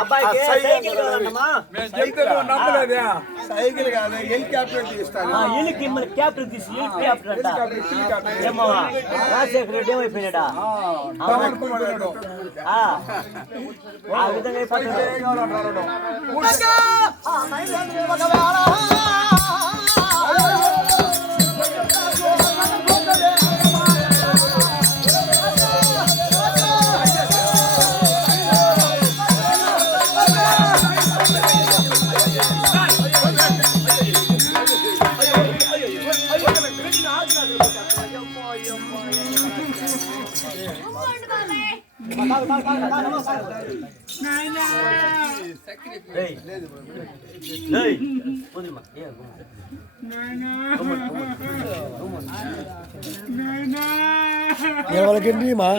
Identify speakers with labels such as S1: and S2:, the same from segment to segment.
S1: అబ్బాయికి సైకిల్ కావాలమ్మా
S2: మేము చెప్తే నువ్వు నమ్మలేదే
S3: సైకిల్ కాదు హెలికాప్టర్ తీస్తాను
S1: ఆ, ఇల్లుకి మన క్యాప్టెన్ తీసి ఇల్లు క్యాప్టెన్ అంట ఏమో రాజశేఖర రెడ్డి ఏమైపోయినాడా ఆ. ఆ విధంగా అయిపోతున్నాడు ఏయ్. ఏయ్. వదిలిమా. ఏ, గుమ్మ.
S4: వాళ్ళకి మా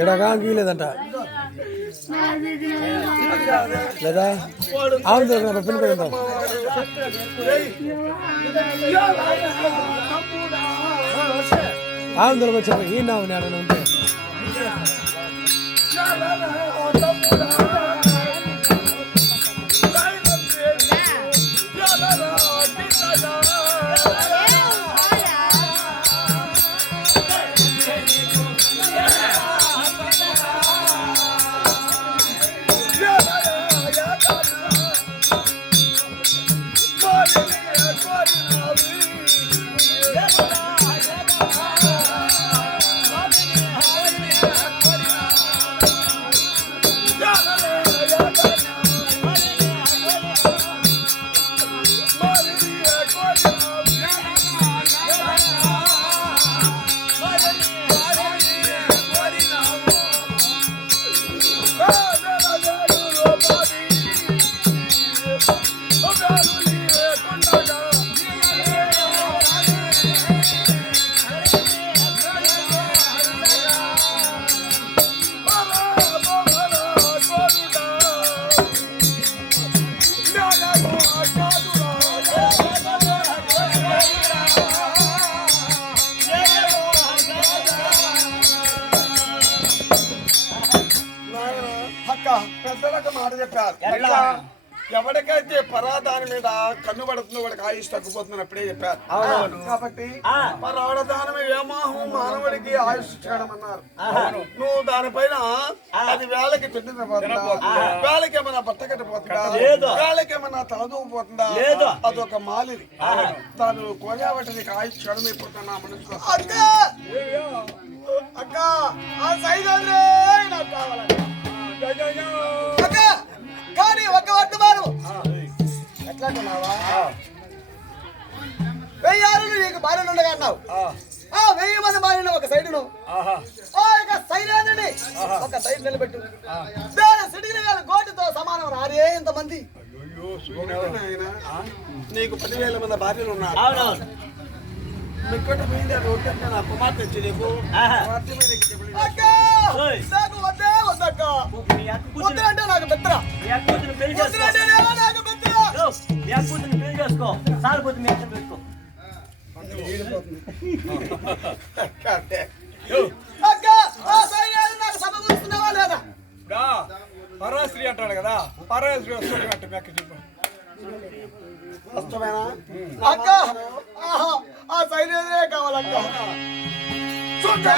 S4: ఎడగా గీలేదంట లేదా అవును పిన్ పెడతాం అవును వచ్చాను ఈ నావు నేను ఉంటే
S3: అక్క పెద్దలకు మాట చెప్పారు? ఎవరికైతే పరాదాని మీద కన్ను పడుతుందో వాడికి ఆయుష్ తగ్గిపోతుందని అప్పుడే చెప్పారు. కాబట్టి
S1: ఆ.
S3: పరావధానం వ్యామోహం మానవుడికి ఆయుష్ చేయడం అన్నారు నువ్వు దానిపైన అది వేలకి తిండి పోతుందా? వేలకి ఏమైనా బట్ట కట్టిపోతుందా?
S1: లేదు.
S3: వేలకి ఏమైనా తలదూపోతుందా
S1: లేదు.
S3: అదొక మాలిది తాను కోజాబట్టి నీకు ఆయుష్ క్షణం అయిపోతున్నా మనసులో? అక్క! అక్క! ఆ నాకు అక్క కానీ ఒక వర్తమానం ఎట్లా వెయ్యి ఆరులు నీకు భార్యలు ఉండగా అన్నావు. ఆ. వెయ్యి మంది భార్యలు ఒక సైడును. ఆ యొక్క సైన్యాన్ని ఒక సైడ్ నిలబెట్టు. వేరే సిటీల వేల కోటితో సమానం రారే ఇంతమంది. నీకు పదివేల మంది భార్యలు ఉన్నారు. కుమార్తె వచ్చి నీకు నీకు. అక్క. నాకు వద్దే వద్దక్క.
S1: మీ అక్క కూతురు
S3: వద్దంటే నాకు పెద్దరా.
S1: మీ అక్క కూతురు పెళ్ళి చేసుకో.
S3: నాకు
S1: యో, మీ అక్క పెళ్ళి చేసుకో. మీ అక్క పెట్టుకో.
S3: అక్క ఆ సైన్యాలు నాకు సమకూరుస్తున్నావా లేదా?
S2: పరాశ్రీ అంటాడు కదా పరాశ్రీ వస్తుంది అంటే మెక్క చెప్పు
S3: వస్తామేనా అక్క ఆహా, ఆ సైన్యమే కావాలక్క. అక్క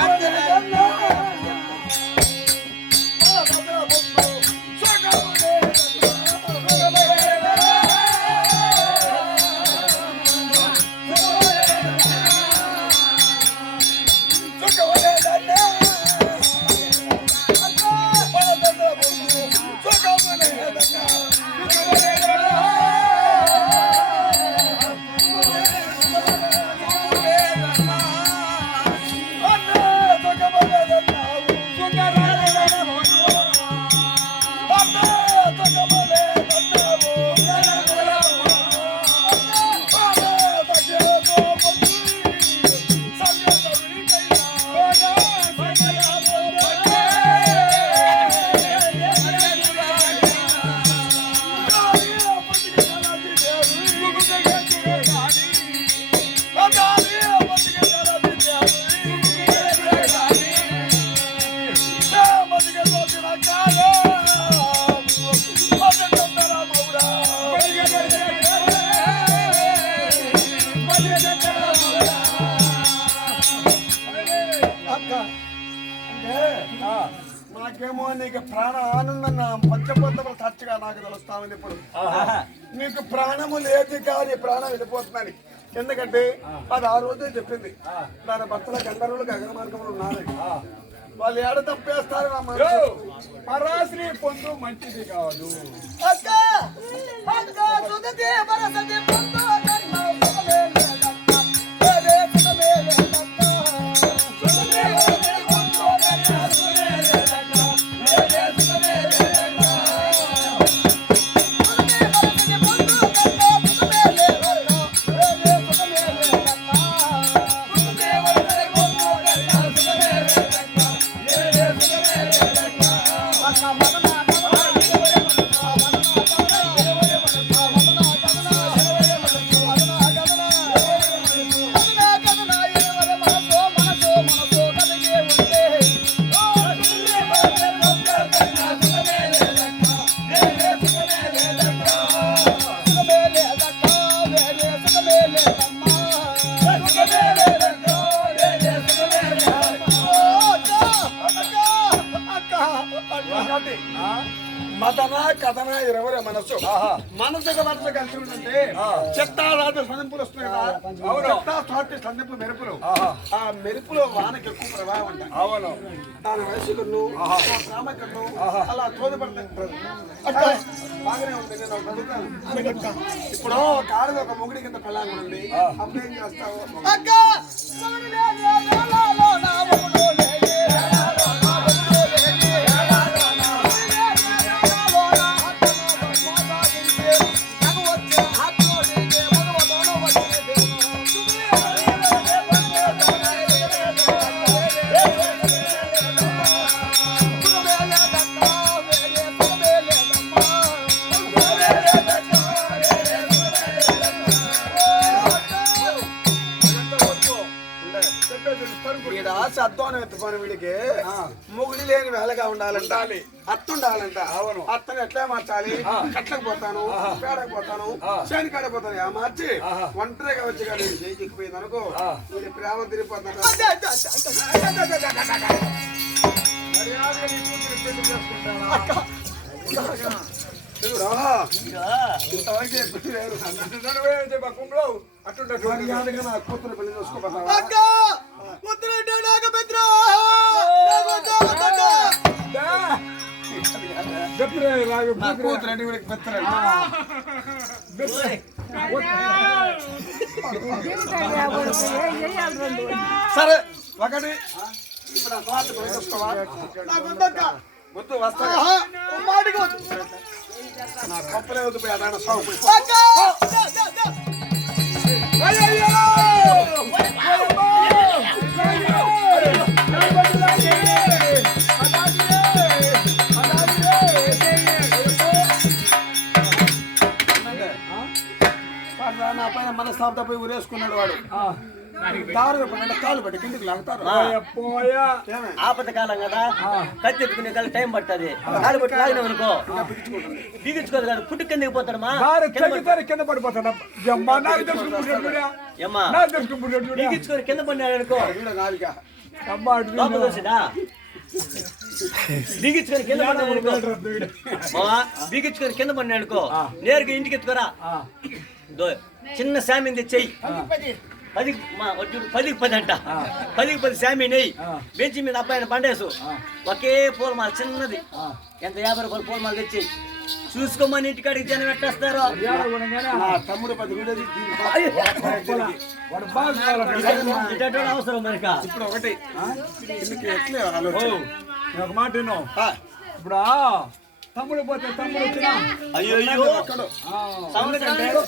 S3: నాకు తెలుస్తా ఉంది ఇప్పుడు నీకు ప్రాణము లేదు కానీ ప్రాణం వెళ్ళిపోతుందని. ఎందుకంటే అది ఆ రోజే చెప్పింది. దాని భర్తల గంధర్వులు గగనమార్గములు ఉన్నాయి వాళ్ళు ఏడ తప్పేస్తారు నా మనసు.
S2: పరాశ్రీ పొందు మంచిది కాదు.
S3: ఎక్కువ ప్రభావం ఉంటాయి.
S2: అవును.
S3: దాని వయసుకును రామకన్ను అలా బాగానే ఒకటి అడుగుతాను. ఇప్పుడు ఒక ఆడది ఒక మొగుడి కింద పెళ్ళాంగి ఉంది అప్పుడు ఏం చేస్తావు? వీడు ఆశ అద్దం ఎత్తుకొని వీడికి మొగుడి లేని వేళగా ఉండాలంట అత్తుండాలంట అవును అత్తని ఎట్లా మార్చాలి కట్లకు పోతాను పేడకు పోతాను చేని కాడ పోతాను ఆ మార్చి ఒంటరిగా వచ్చి కానీ చేయి చిక్కిపోయింది అనుకో వీడి ప్రేమ తిరిగిపోతాను? ఇంతవరకు. మర్యాదగా నా కూతురు పెళ్ళి చూసుకోపోతావా
S2: దా. చెప్పరే రావి,
S3: నా
S2: కూతురు.
S3: కూతురు అంటే వీడికి పెత్తరండి సరే ఒకటి వస్తా మాటికి వద్దు నా కొప్పలే వద్దు పోయి. అడాడ సాగు పోయి ఊరేసుకున్నాడు వాడు. దారు పన్నెండు కాలు పెట్టి కిందికి లాగుతారు?
S1: ఆపద కాలం కదా. కత్తి ఎత్తుకునే కాలం టైం పడుతుంది కాలు పట్టి లాగినాం అనుకో. బిగించుకోదు కాదు పుట్టు కిందకి
S2: దారి
S1: కింద
S2: పడిపోతాడు.
S1: బిగించుకొని కింద పడినాడు అనుకో. బిగించుకొని కింద పడినాడు బిగించుకొని కింద పడినాడు అనుకో. నేరుగా ఇంటికి ఎత్తుకోరా? చిన్న శామింది చెయ్యి పది వడ్డీ- పదికి పది అంట. పదికి పది శామి నెయ్యి. బెంచి మీద అబ్బాయిని పండేసు ఒకే పూలమాల చిన్నది. ఎంత యాభై రూపాయలు పూలమాల తెచ్చి చూసుకోమని ఇంటికాడికి జనం పెట్టేస్తారు
S3: నా తమ్ముడు పది వీడేది
S2: వాడు బాగా కావాలంటాడు.
S1: ఇటువంటి అవసరం మనక?
S3: ఇప్పుడు ఒకటి.
S2: ఒక మాట ఇప్పుడు ఆ తమ్ముడు పోతే తమ్ముడు
S1: అయ్యో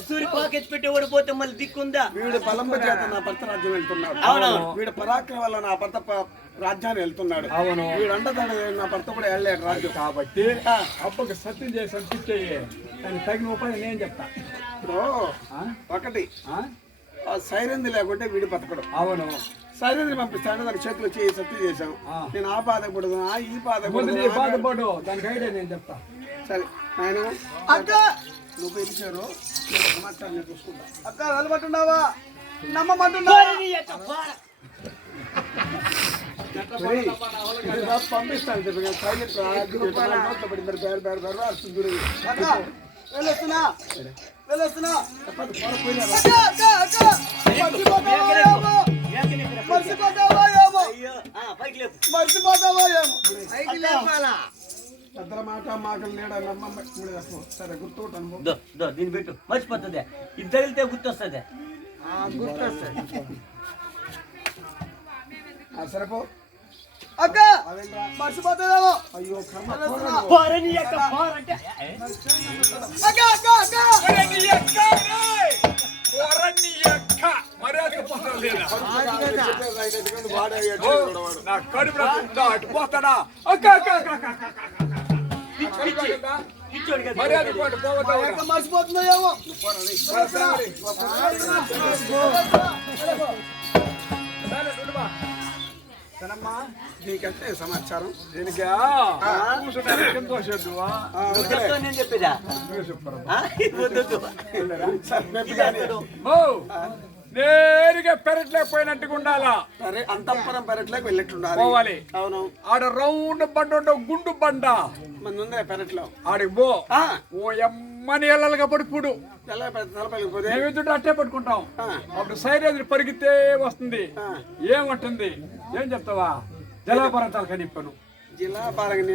S1: సూరి పాకెట్ పెట్టి ఓడిపోతే మళ్ళీ దిక్కుందా?
S3: వీడు బలంబ చేత నా భర్త రాజ్యం వెళ్తున్నాడు.
S1: అవునవును.
S3: వీడు పరాక్రమం వల్ల నా భర్త రాజ్యాన్ని వెళ్తున్నాడు.
S2: అవును.
S3: వీడు అండదాడు నా భర్త కూడా వెళ్ళలేడు రాజ్యం.
S2: కాబట్టి అబ్బకి సత్యం చేసి దానికి తగిన ఉపాయం నేను చెప్తా.
S3: ఇప్పుడు? ఒకటి సైరంది లేకుంటే వీడు బతకడు.
S2: అవును.
S3: సైలేంద్ర పంపిస్తాను దాని చేతిలో చేయి సత్తి చేశాం నేను ఆ బాధ పడుతున్నా ఈ పడుతున్నా
S2: బాధపడు దానికి ఐడియా నేను చెప్తా.
S3: సరే ఆయన అక్క! నువ్వు పిలిచారు చూసుకుంటా. అక్క నిలబట్టున్నావా నమ్మమంటున్నావా? పంపిస్తాను చెప్పి సైలెంట్ బేర బేర బేర. అక్క వెళ్ళొస్తున్నా. వెళ్ళొస్తున్నా. మర్చిపోతావా ఏమో? మర్చిపోతావా పెద్దల మాట మాటలు లేడా? నమ్మ సరే
S1: దీన్ని పెట్టు. మర్చిపోతుంది. ఇది తగిలితే గుర్తొస్తుంది.
S3: ఆ, సరిపో అక్క! మర్చిపోతావేమో? అయ్యో కర్మ అక్క అక్క అక్క
S2: ఒరే నీ అక్క, రేయ్! ఒరే నీ కడుపు అటు పోతాడా? అక్క అక్క అక్క. మర్యాద
S3: మర్చిపోతున్నాయేమో. నీకంటే సమాచారం.
S2: దీనికా
S1: నేను చెప్పేదా?
S2: నేరుగా ఉండాలా?
S3: సరే అంతఃపురం పెరట్లోకి వెళ్ళిట్టుండాలి
S2: పోవాలి.
S3: అవును.
S2: ఆడ రౌండ్ బండ గుండు బండ.
S3: మన ఉందే పెరట్లో.
S2: ఆడికి పో. ఓ ఎమ్మని ఎల్లలుగా పడుకుడు ఎదుట అట్టే పట్టుకుంటాం. అప్పుడు సైరేజ్ పరిగితే వస్తుంది. ఏమంటుంది ఏం చెప్తావా? జలాపరంతాలు కనిప్పను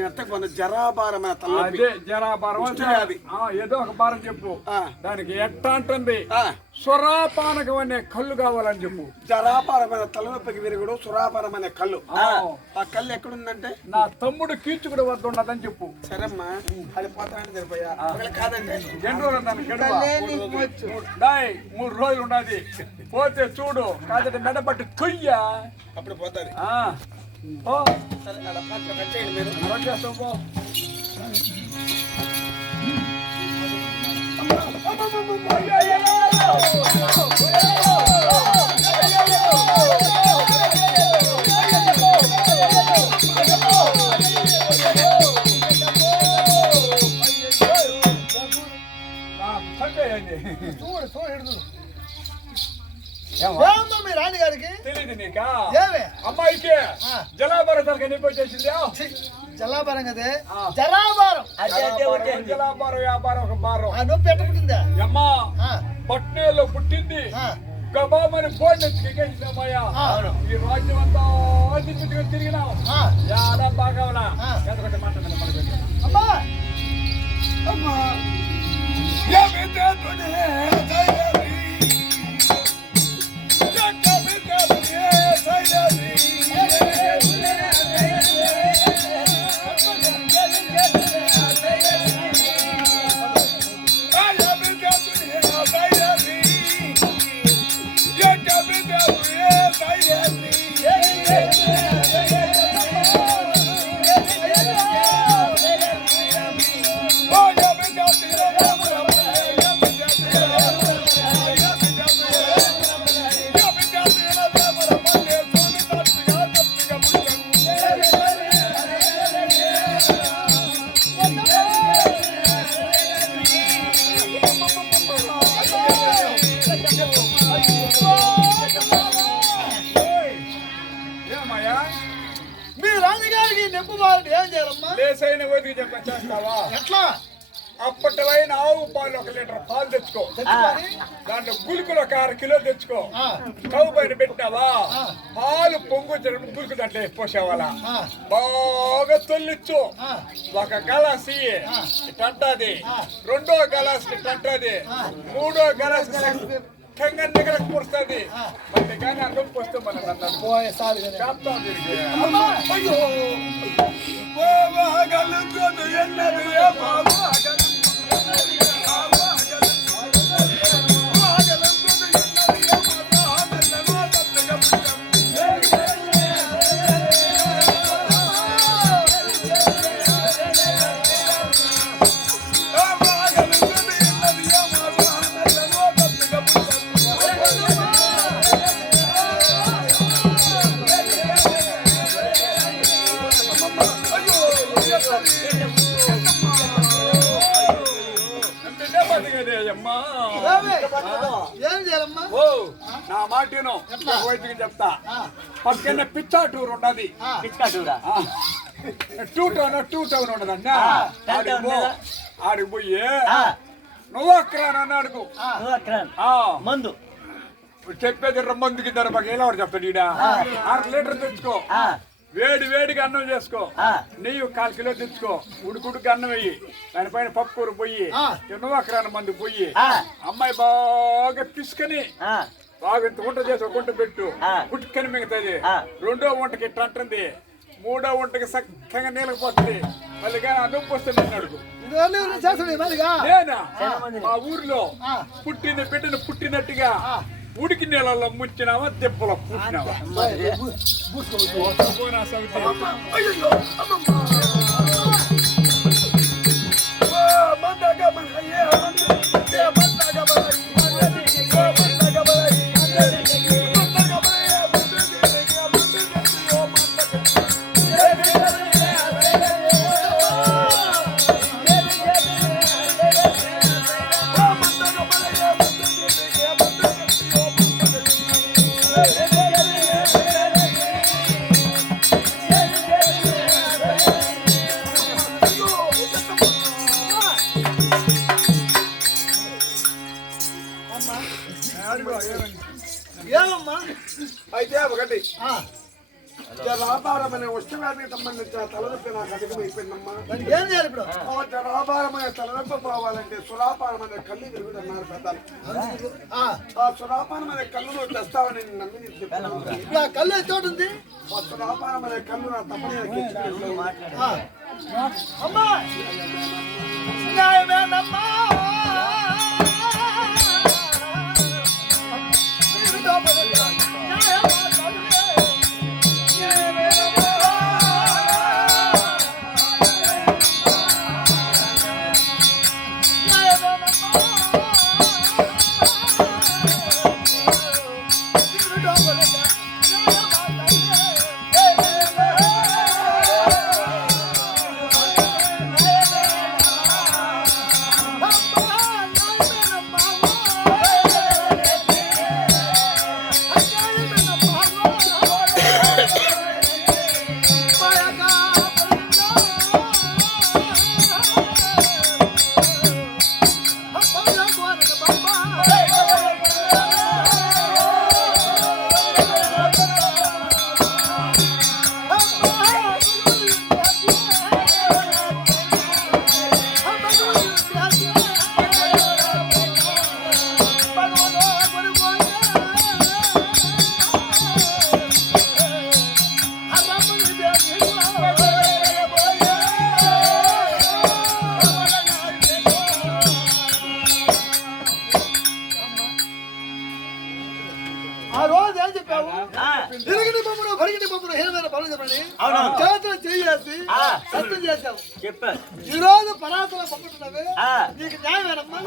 S3: అత్త కొన్న జరాపారమైన తలనొప్పి?
S2: అదే అంటే. ఆ, ఏదో ఒక భారం చెప్పు. దానికి ఎట్ట అంటుంది?
S3: ఆ,
S2: స్వరాపానకం అనే కళ్ళు కావాలని చెప్పు.
S3: జరాపారమైన తలనొప్పికి విరుగుడు సురాపారమైన కళ్ళు.
S2: ఆ.
S3: కళ్ళు ఎక్కడుందంటే?
S2: నా తమ్ముడు కీచుకుడు వద్ద ఉండదని చెప్పు.
S3: సరేమ్మా అది సరిపోయా? ఒకవేళ కాదంటే?
S2: ఎన్ని రోజులు మూడు రోజులు ఉన్నది పోతే చూడు కాదంటే మెడబట్టి కొయ్య.
S3: అప్పుడు పోతుంది.
S2: ఆ. ఓ
S3: సరే అలా పక్కన కట్టేయండి మీరు
S2: అలా చేస్తావు పో. ఆ,
S5: ఏమమ్మా మీ రాణిగారికి
S2: తెలీదు నీకా?
S5: ఏమే?
S2: అమ్మాయికి
S5: ఆ.
S2: జలాభరతాలు కనిపించేసింది
S5: ఛీ, జలాభారం కదే?
S1: వచ్చేసింది
S2: జలాభారం వ్యాపారం ఒక భారం.
S5: ఆ నొప్పి ఎట్టుకుంటుందా
S2: అమ్మా పట్నేలో పుట్టింది. గబామని బోర్డు. ఈ రాజ్యం అంతా తిప్పుతుగా తిరిగినాం
S5: ఆ.
S2: చాలా బాగా
S5: ఆ.
S2: ఎంతకంటే మాట్లాడాలి
S5: అమ్మా!
S3: అమ్మా!
S2: లేసైన వెతికి చెప్ప చేస్తావా
S5: ఎట్లా
S2: అప్పటివైన ఆవు పాలు ఒక లీటర్ పాలు తెచ్చుకో.
S5: తెచ్చుకొని
S2: దాంట్లో గుళికలు ఒక అర కిలో తెచ్చుకో.
S5: ఆ,
S2: స్టవ్ పైన పెట్టినావా?
S5: ఆ.
S2: పాలు పొంగు గుళిక దాంట్లో పోసేవాళ్ళ.
S5: ఆ,
S2: బాగా తొలిచ్చు
S5: ఆ,
S2: ఒక గలాస్. ఇట్టంటది
S5: ఆ.
S2: రెండో గలాస్ ఇట్టంటది
S5: ఆ.
S2: మూడో గలాస్ కంగ నిగర కూర్స్తుంది
S5: ఆ.
S2: మళ్ళీ కానీ అర్థం వస్తే మన అన్నాడు
S5: పోయే సాలు కదా
S2: చెప్తాం తిరిగి
S5: అమ్మా
S3: అయ్యో పోవాగలుగుతుంది ఎన్నది ఏ పోవాగలుగుతుంది.
S2: టూర్ ఉన్నది టూ టౌన్ టూ టౌన్ ఉన్నదన్నా ఆడికి? ఆడికి పోయి. నువ్వు అక్కడ నన్ను అడుగు
S1: నువ్వు అక్కడ
S2: ఆ,
S1: మందు.
S2: చెప్పేది రమ్మందుకి ధర మాకు ఎలా చెప్తాడు ఈడ? ఆరు లీటర్ తెచ్చుకో. వేడి వేడిగా అన్నం చేసుకో. నెయ్యి కాలు కిలో తెచ్చుకో. ఉడుకుడుకు అన్నం వెయ్యి దానిపైన పప్పు కూర పొయ్యి నువ్వు అక్కడ మంది పొయ్యి
S1: ఆ.
S2: అమ్మాయి బాగా పిసుకని బాగా ఇంత వంట చేసి ఒక వంట పెట్టు.
S1: ఆ.
S2: పుట్టుకని మిగతాది.
S1: ఆ.
S2: రెండో వంటకి ఇట్లా అంటుంది. మూడో వంటకి చక్కగా నీళ్ళకపోతుంది. మళ్ళీ కానీ ఆ నొప్పి వస్తే నేను? అడుగు. మా ఊర్లో పుట్టిన బిడ్డను పుట్టినట్టుగా ఉడికి నీళ్ళలో ముంచినావా దెబ్బలో పుట్టినావా
S3: అనే ఉష్ణవ్యాధికి సంబంధించిన తలనొప్పి నాకు అధికమైపోయిందమ్మా.
S5: ఏం చేయాలి ఇప్పుడు?
S3: అనే తలనొప్పి పోవాలంటే సురాపారం అనే కళ్ళు తిరుగుతున్నారు పెద్దలు.
S5: ఆ,
S3: ఆ సురాపానం అనే కళ్ళు తెస్తావని నేను నమ్మి నీకు చెప్పాను.
S5: ఇప్పుడు ఆ కళ్ళు ఉంది?
S3: ఆ సురాపానం అనే కళ్ళు నా తప్పని.
S5: అమ్మా! బొమ్మను పరిగిని బొమ్మను హీనమైన పనులు చెప్పండి. చేతులు చేసి
S1: ఆ.
S5: సత్యం చేశావు.
S1: చెప్పాను
S5: ఈ రోజు పరాతలు పంపుతున్నవి
S1: ఆ,
S5: నీకు న్యాయమేనమ్మా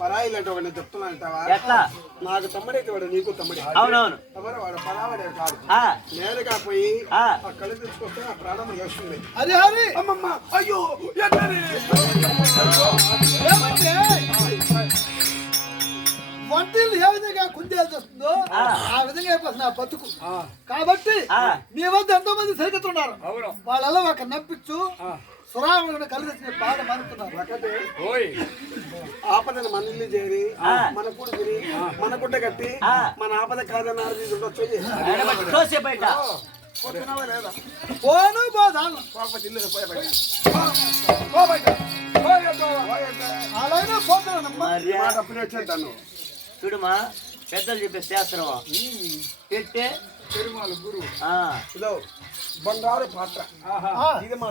S3: పరాయిలు అంటే వాడిని చెప్తున్నా అంటావా?
S1: ఎట్లా?
S3: నాకు తమ్ముడైతే వాడు నీకు తమ్ముడే.
S1: అవునవును.
S3: తమరు వాడు పరావాడే కాదు.
S1: ఆ,
S3: నేరుగా పోయి
S1: ఆ.
S3: కళ్ళు తీసుకొస్తే నా ప్రాణం
S5: హరి హరి!
S3: అమ్మమ్మ అయ్యో
S5: ఏమంటే? వంటిల్లు ఏ విధంగా కుందేలు వస్తుందో
S1: ఆ.
S5: విధంగా అయిపోతుంది ఆ బతుకు. కాబట్టి. మీ వద్ద ఎంతో మంది సరికత్తున్నారు వాళ్ళలో ఒక నప్పించు సురాములను కలిసి బాధ
S2: ఓయ్.
S3: ఆపదను మన ఇల్లు చేరి
S1: ఆ.
S3: మన కూడు తిని మన గుడ్డ కట్టి. మన ఆపద కాదని
S1: తోసే బయట.
S5: పోను పోదాను. అలాగే
S3: మాట అప్పుడే వచ్చేద్దాను
S1: చూడుమా పెద్దలు చెప్పే శాస్త్రం. పెట్టే
S2: పెరుమాళ్ గురువు
S3: బంగారు పాత్ర. ఇది మా